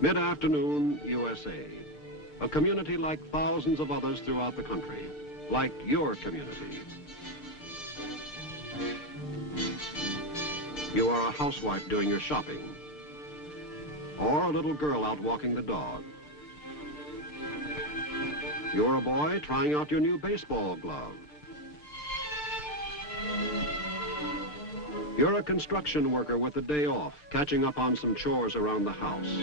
Mid-afternoon, USA. A community like thousands of others throughout the country. Like your community. You are a housewife doing your shopping. Or a little girl out walking the dog. You're a boy trying out your new baseball glove. You're a construction worker with a day off, catching up on some chores around the house.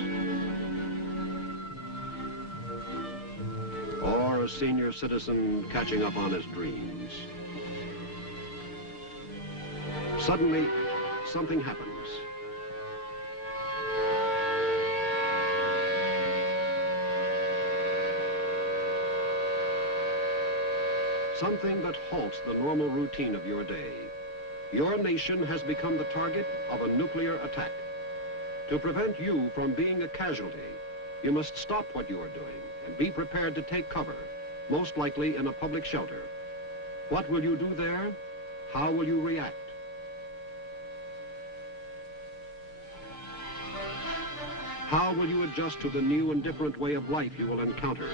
Or a senior citizen catching up on his dreams. Suddenly, something happens. Something that halts the normal routine of your day. Your nation has become the target of a nuclear attack. To prevent you from being a casualty, you must stop what you are doing and be prepared to take cover, most likely in a public shelter. What will you do there? How will you react? How will you adjust to the new and different way of life you will encounter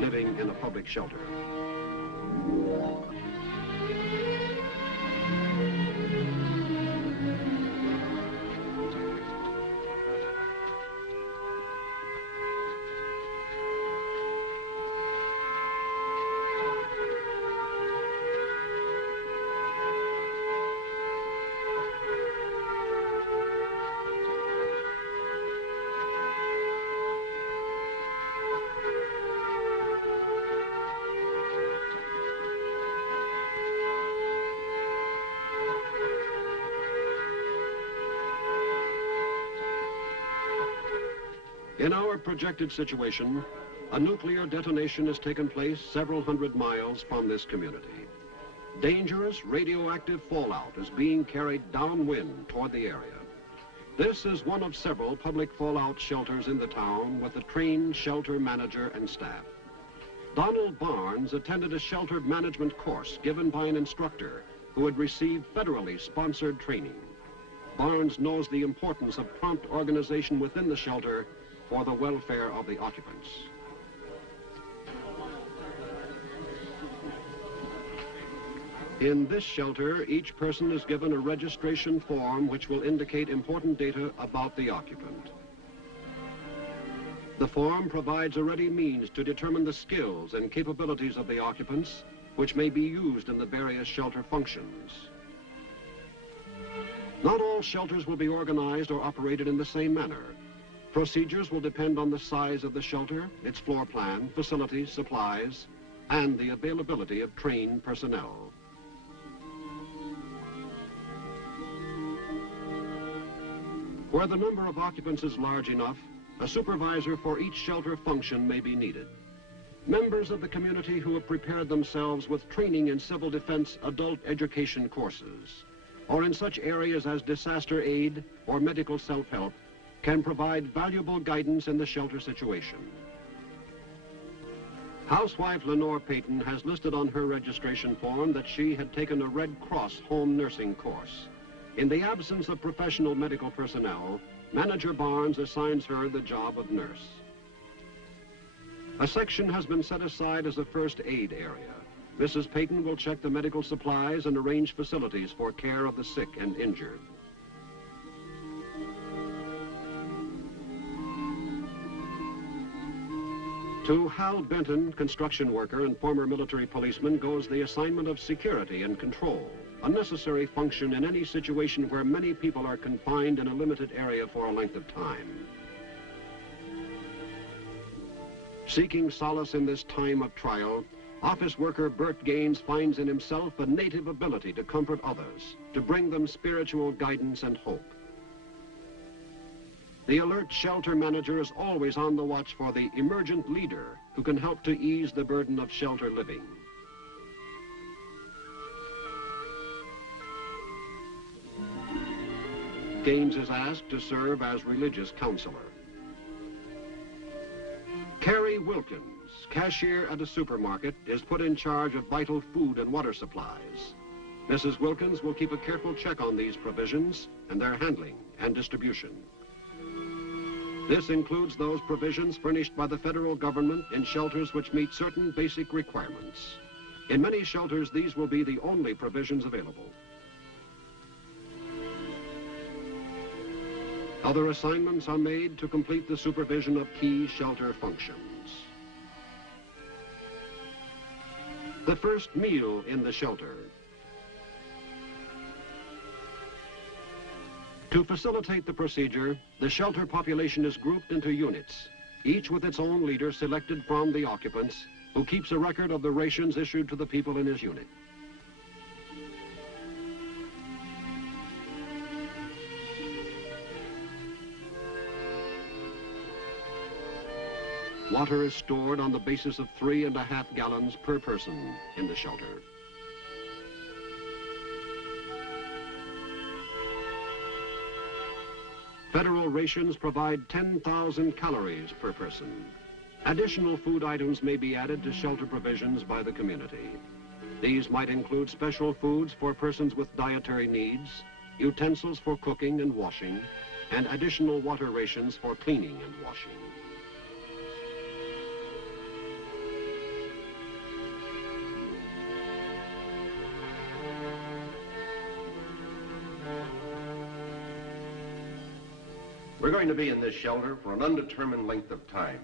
living in a public shelter? In our projected situation, a nuclear detonation has taken place several hundred miles from this community. Dangerous radioactive fallout is being carried downwind toward the area. This is one of several public fallout shelters in the town with a trained shelter manager and staff. Donald Barnes attended a shelter management course given by an instructor who had received federally sponsored training. Barnes knows the importance of prompt organization within the shelter for the welfare of the occupants. In this shelter, each person is given a registration form which will indicate important data about the occupant. The form provides a ready means to determine the skills and capabilities of the occupants, which may be used in the various shelter functions. Not all shelters will be organized or operated in the same manner. Procedures will depend on the size of the shelter, its floor plan, facilities, supplies, and the availability of trained personnel. Where the number of occupants is large enough, a supervisor for each shelter function may be needed. Members of the community who have prepared themselves with training in civil defense adult education courses, or in such areas as disaster aid or medical self-help, can provide valuable guidance in the shelter situation. Housewife Lenore Payton has listed on her registration form that she had taken a Red Cross home nursing course. In the absence of professional medical personnel, Manager Barnes assigns her the job of nurse. A section has been set aside as a first aid area. Mrs. Payton will check the medical supplies and arrange facilities for care of the sick and injured. To Hal Benton, construction worker and former military policeman, goes the assignment of security and control, a necessary function in any situation where many people are confined in a limited area for a length of time. Seeking solace in this time of trial, office worker Bert Gaines finds in himself a native ability to comfort others, to bring them spiritual guidance and hope. The alert shelter manager is always on the watch for the emergent leader who can help to ease the burden of shelter living. Gaines is asked to serve as religious counselor. Carrie Wilkins, cashier at a supermarket, is put in charge of vital food and water supplies. Mrs. Wilkins will keep a careful check on these provisions and their handling and distribution. This includes those provisions furnished by the federal government in shelters which meet certain basic requirements. In many shelters, these will be the only provisions available. Other assignments are made to complete the supervision of key shelter functions. The first meal in the shelter. To facilitate the procedure, the shelter population is grouped into units, each with its own leader selected from the occupants, who keeps a record of the rations issued to the people in his unit. Water is stored on the basis of 3.5 gallons per person in the shelter. Federal rations provide 10,000 calories per person. Additional food items may be added to shelter provisions by the community. These might include special foods for persons with dietary needs, utensils for cooking and washing, and additional water rations for cleaning and washing. We're going to be in this shelter for an undetermined length of time.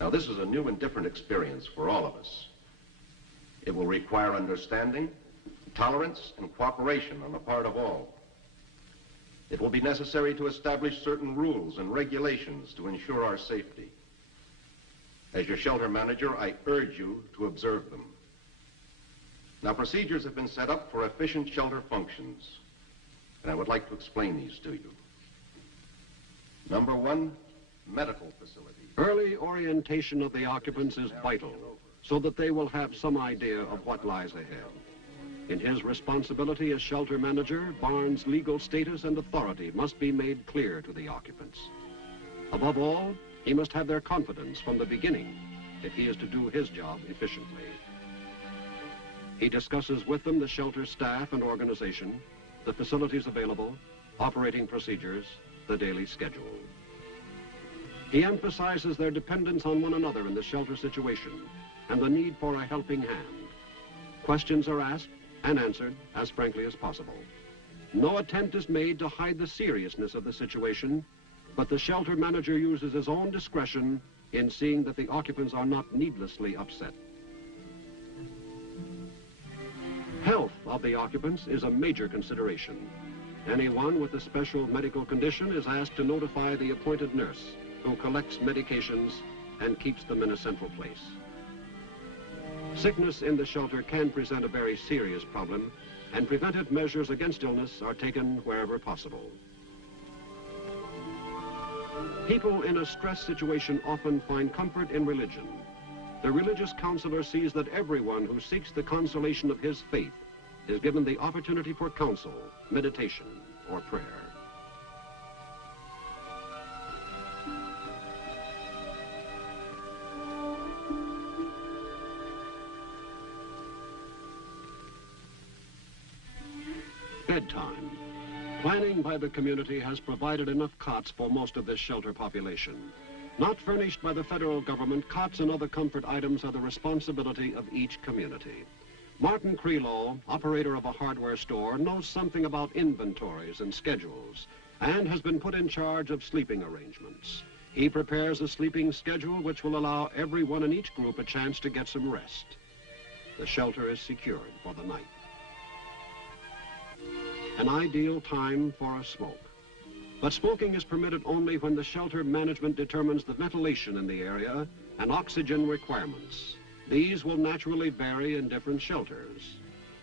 Now, this is a new and different experience for all of us. It will require understanding, tolerance, and cooperation on the part of all. It will be necessary to establish certain rules and regulations to ensure our safety. As your shelter manager, I urge you to observe them. Now, procedures have been set up for efficient shelter functions, and I would like to explain these to you. Number one, medical facilities. Early orientation of the occupants is vital, so that they will have some idea of what lies ahead. In his responsibility as shelter manager, Barnes' legal status and authority must be made clear to the occupants. Above all, he must have their confidence from the beginning if he is to do his job efficiently. He discusses with them the shelter staff and organization, the facilities available, operating procedures, the daily schedule. He emphasizes their dependence on one another in the shelter situation and the need for a helping hand. Questions are asked and answered as frankly as possible. No attempt is made to hide the seriousness of the situation, but the shelter manager uses his own discretion in seeing that the occupants are not needlessly upset. Health of the occupants is a major consideration. Anyone with a special medical condition is asked to notify the appointed nurse, who collects medications and keeps them in a central place. Sickness in the shelter can present a very serious problem, and preventive measures against illness are taken wherever possible. People in a stress situation often find comfort in religion. The religious counselor sees that everyone who seeks the consolation of his faith is given the opportunity for counsel, meditation, or prayer. Bedtime. Planning by the community has provided enough cots for most of this shelter population. Not furnished by the federal government, cots and other comfort items are the responsibility of each community. Martin Krelo, operator of a hardware store, knows something about inventories and schedules and has been put in charge of sleeping arrangements. He prepares a sleeping schedule which will allow everyone in each group a chance to get some rest. The shelter is secured for the night. An ideal time for a smoke. But smoking is permitted only when the shelter management determines the ventilation in the area and oxygen requirements. These will naturally vary in different shelters.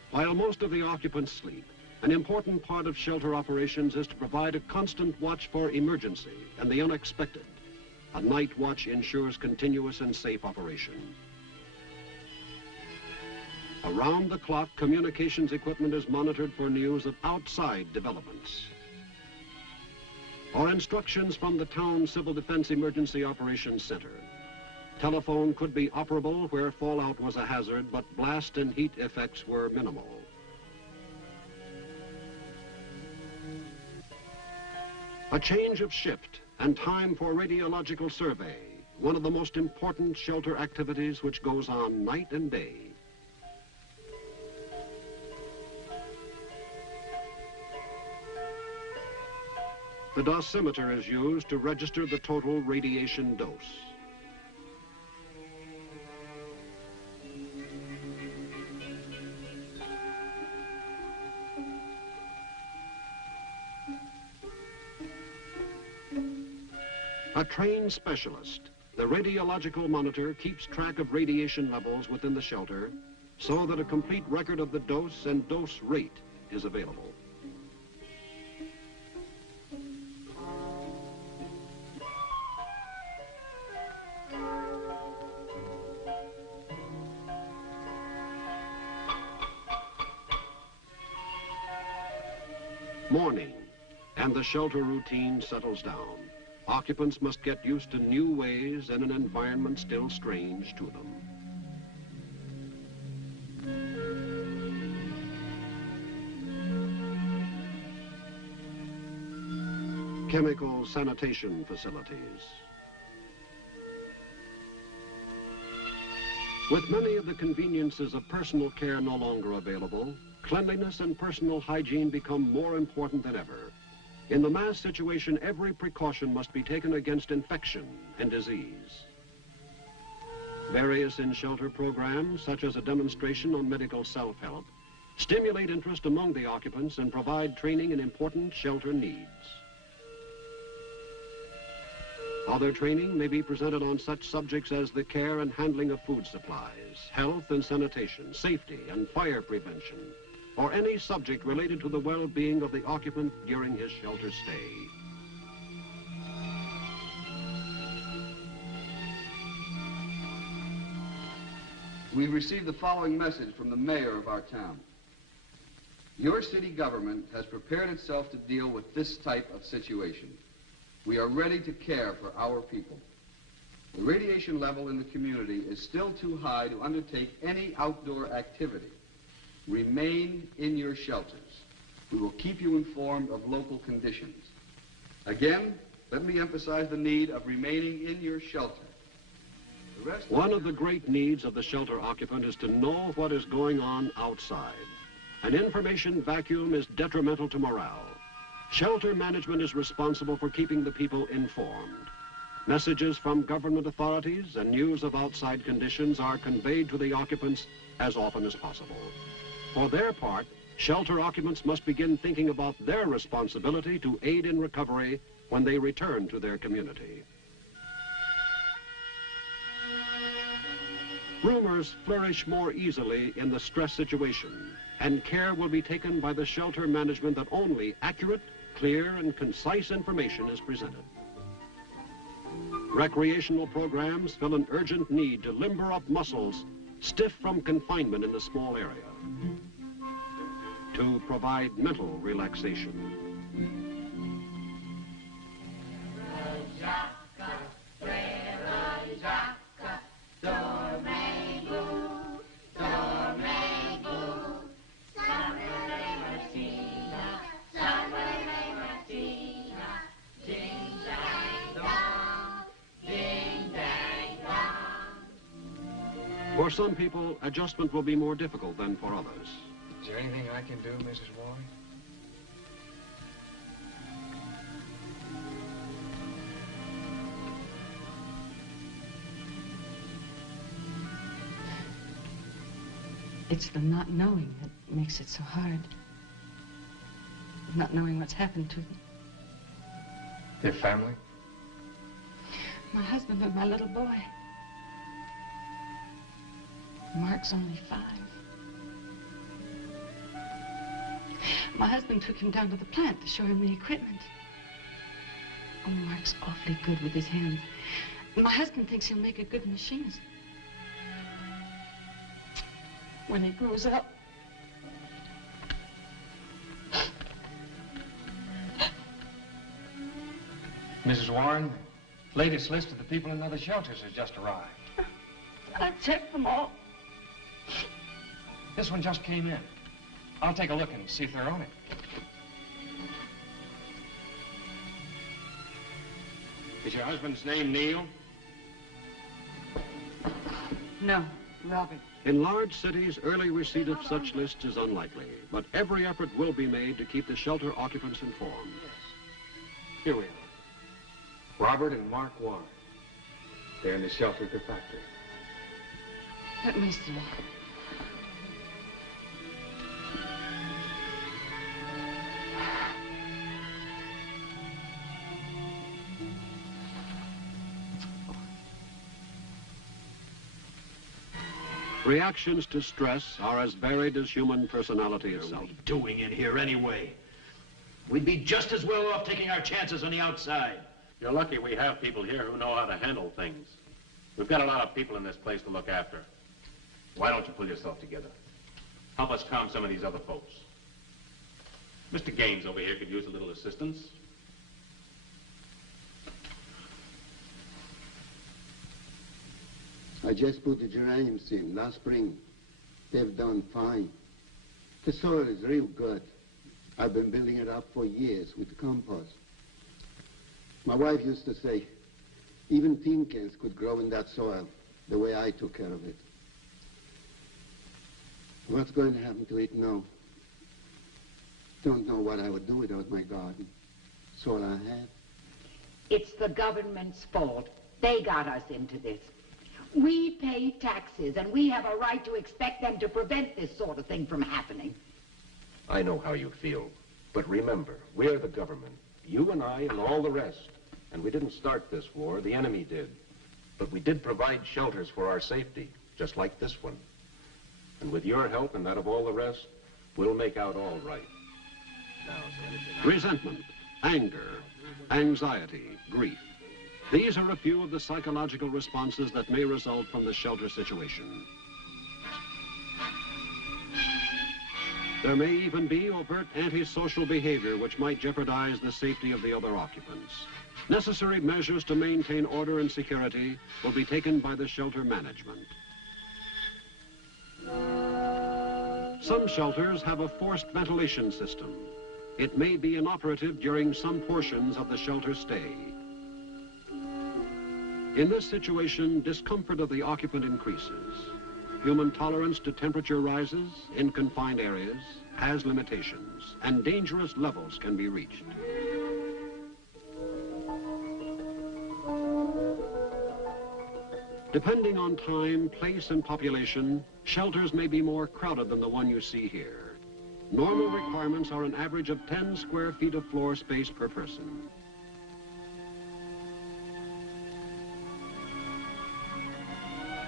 While most of the occupants sleep, an important part of shelter operations is to provide a constant watch for emergency and the unexpected. A night watch ensures continuous and safe operation. Around the clock, communications equipment is monitored for news of outside developments. Or instructions from the town Civil Defense Emergency Operations Center. Telephone could be operable where fallout was a hazard, but blast and heat effects were minimal. A change of shift and time for radiological survey, one of the most important shelter activities which goes on night and day. The dosimeter is used to register the total radiation dose. A trained specialist, the radiological monitor keeps track of radiation levels within the shelter so that a complete record of the dose and dose rate is available. Morning, and the shelter routine settles down. Occupants must get used to new ways in an environment still strange to them. Chemical sanitation facilities. With many of the conveniences of personal care no longer available, cleanliness and personal hygiene become more important than ever. In the mass situation, every precaution must be taken against infection and disease. Various in-shelter programs, such as a demonstration on medical self-help, stimulate interest among the occupants and provide training in important shelter needs. Other training may be presented on such subjects as the care and handling of food supplies, health and sanitation, safety and fire prevention, or any subject related to the well-being of the occupant during his shelter stay. We received the following message from the mayor of our town. Your city government has prepared itself to deal with this type of situation. We are ready to care for our people. The radiation level in the community is still too high to undertake any outdoor activity. Remain in your shelters. We will keep you informed of local conditions. Again, let me emphasize the need of remaining in your shelter. One of the great needs of the shelter occupant is to know what is going on outside. An information vacuum is detrimental to morale. Shelter management is responsible for keeping the people informed. Messages from government authorities and news of outside conditions are conveyed to the occupants as often as possible. For their part, shelter occupants must begin thinking about their responsibility to aid in recovery when they return to their community. Rumors flourish more easily in the stress situation, and care will be taken by the shelter management that only accurate, clear, and concise information is presented. Recreational programs fill an urgent need to limber up muscles stiff from confinement in a small area, to provide mental relaxation. For some people, adjustment will be more difficult than for others. Is there anything I can do, Mrs. Warren? It's the not knowing that makes it so hard. Not knowing what's happened to them. Your family? My husband and my little boy. Mark's only 5. My husband took him down to the plant to show him the equipment. Oh, Mark's awfully good with his hands. My husband thinks he'll make a good machinist. When he grows up. Mrs. Warren, the latest list of the people in other shelters has just arrived. I checked them all. This one just came in. I'll take a look and see if they're on it. Is your husband's name Neil? No, Robert. In large cities, early receipt of such lists is unlikely, but every effort will be made to keep the shelter occupants informed. Here we are. Robert and Mark Warren. They're in the shelter at the factory. Let me see. Reactions to stress are as varied as human personality What itself. are we doing in here anyway? We'd be just as well off taking our chances on the outside. You're lucky we have people here who know how to handle things. We've got a lot of people in this place to look after. Why don't you pull yourself together? Help us calm some of these other folks. Mr. Gaines over here could use a little assistance. I just put the geraniums in last spring. They've done fine. The soil is real good. I've been building it up for years with compost. My wife used to say, even tin cans could grow in that soil the way I took care of it. What's going to happen to it now? Don't know what I would do without my garden. It's all I have. It's the government's fault. They got us into this. We pay taxes, and we have a right to expect them to prevent this sort of thing from happening. I know how you feel, but remember, we're the government. You and I and all the rest. And we didn't start this war, the enemy did. But we did provide shelters for our safety, just like this one. And with your help and that of all the rest, we'll make out all right. Resentment, anger, anxiety, grief. These are a few of the psychological responses that may result from the shelter situation. There may even be overt antisocial behavior which might jeopardize the safety of the other occupants. Necessary measures to maintain order and security will be taken by the shelter management. Some shelters have a forced ventilation system. It may be inoperative during some portions of the shelter stay. In this situation, discomfort of the occupant increases. Human tolerance to temperature rises in confined areas, has limitations, and dangerous levels can be reached. Depending on time, place, and population, shelters may be more crowded than the one you see here. Normal requirements are an average of 10 square feet of floor space per person.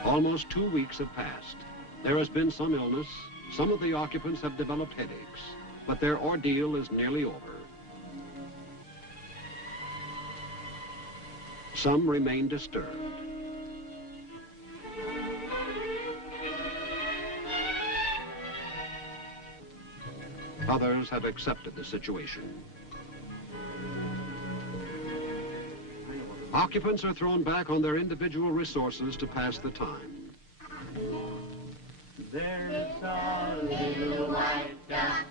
Almost 2 weeks have passed. There has been some illness. Some of the occupants have developed headaches, but their ordeal is nearly over. Some remain disturbed. Others have accepted the situation. Occupants are thrown back on their individual resources to pass the time. There's a little white duck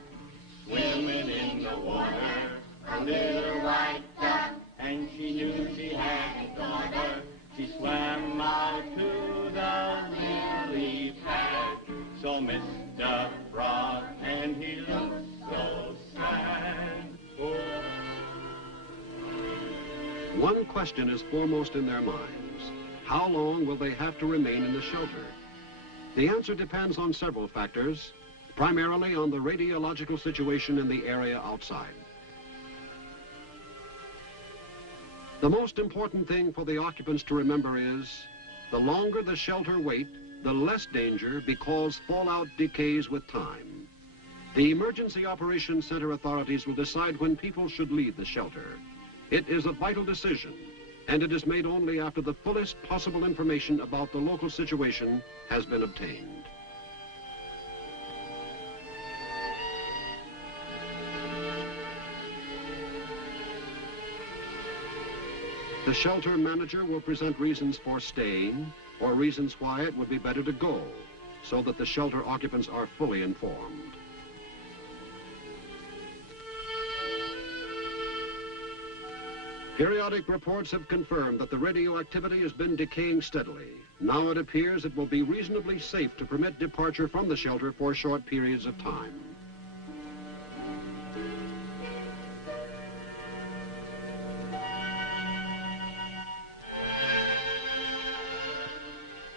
swimming in the water, a little white duck, and she knew she had a daughter. She swam out to the lily pad, so Mr. Frog, and he looked so sad. Oh. One question is foremost in their minds. How long will they have to remain in the shelter? The answer depends on several factors, primarily on the radiological situation in the area outside. The most important thing for the occupants to remember is, the longer the shelter wait, the less danger because fallout decays with time. The Emergency Operations Center authorities will decide when people should leave the shelter. It is a vital decision, and it is made only after the fullest possible information about the local situation has been obtained. The shelter manager will present reasons for staying or reasons why it would be better to go, so that the shelter occupants are fully informed. Periodic reports have confirmed that the radioactivity has been decaying steadily. Now it appears it will be reasonably safe to permit departure from the shelter for short periods of time.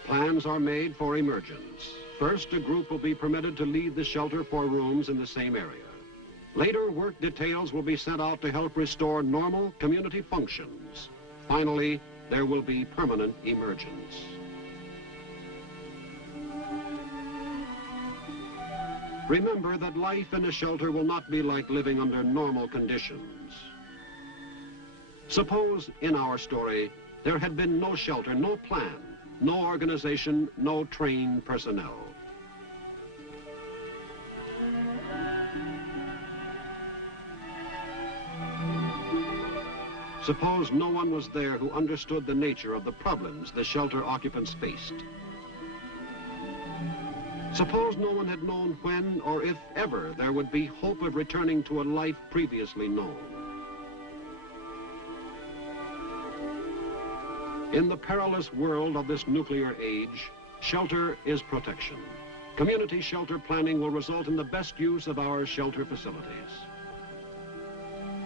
Plans are made for emergence. First, a group will be permitted to leave the shelter for rooms in the same area. Later, work details will be sent out to help restore normal community functions. Finally, there will be permanent emergence. Remember that life in a shelter will not be like living under normal conditions. Suppose, in our story, there had been no shelter, no plan, no organization, no trained personnel. Suppose no one was there who understood the nature of the problems the shelter occupants faced. Suppose no one had known when or if ever there would be hope of returning to a life previously known. In the perilous world of this nuclear age, shelter is protection. Community shelter planning will result in the best use of our shelter facilities.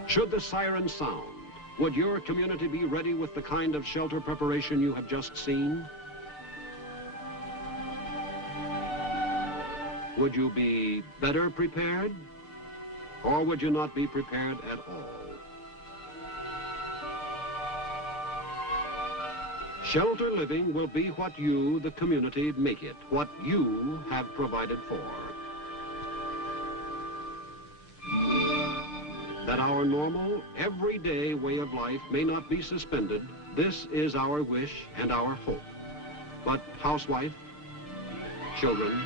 Should the siren sound, would your community be ready with the kind of shelter preparation you have just seen? Would you be better prepared? Or would you not be prepared at all? Shelter living will be what you, the community, make it, what you have provided for. That our normal, everyday way of life may not be suspended, this is our wish and our hope. But housewife, children,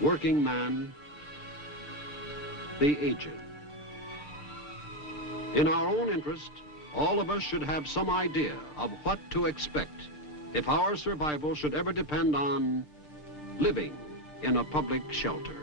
working man, the aged. In our own interest, all of us should have some idea of what to expect if our survival should ever depend on living in a public shelter.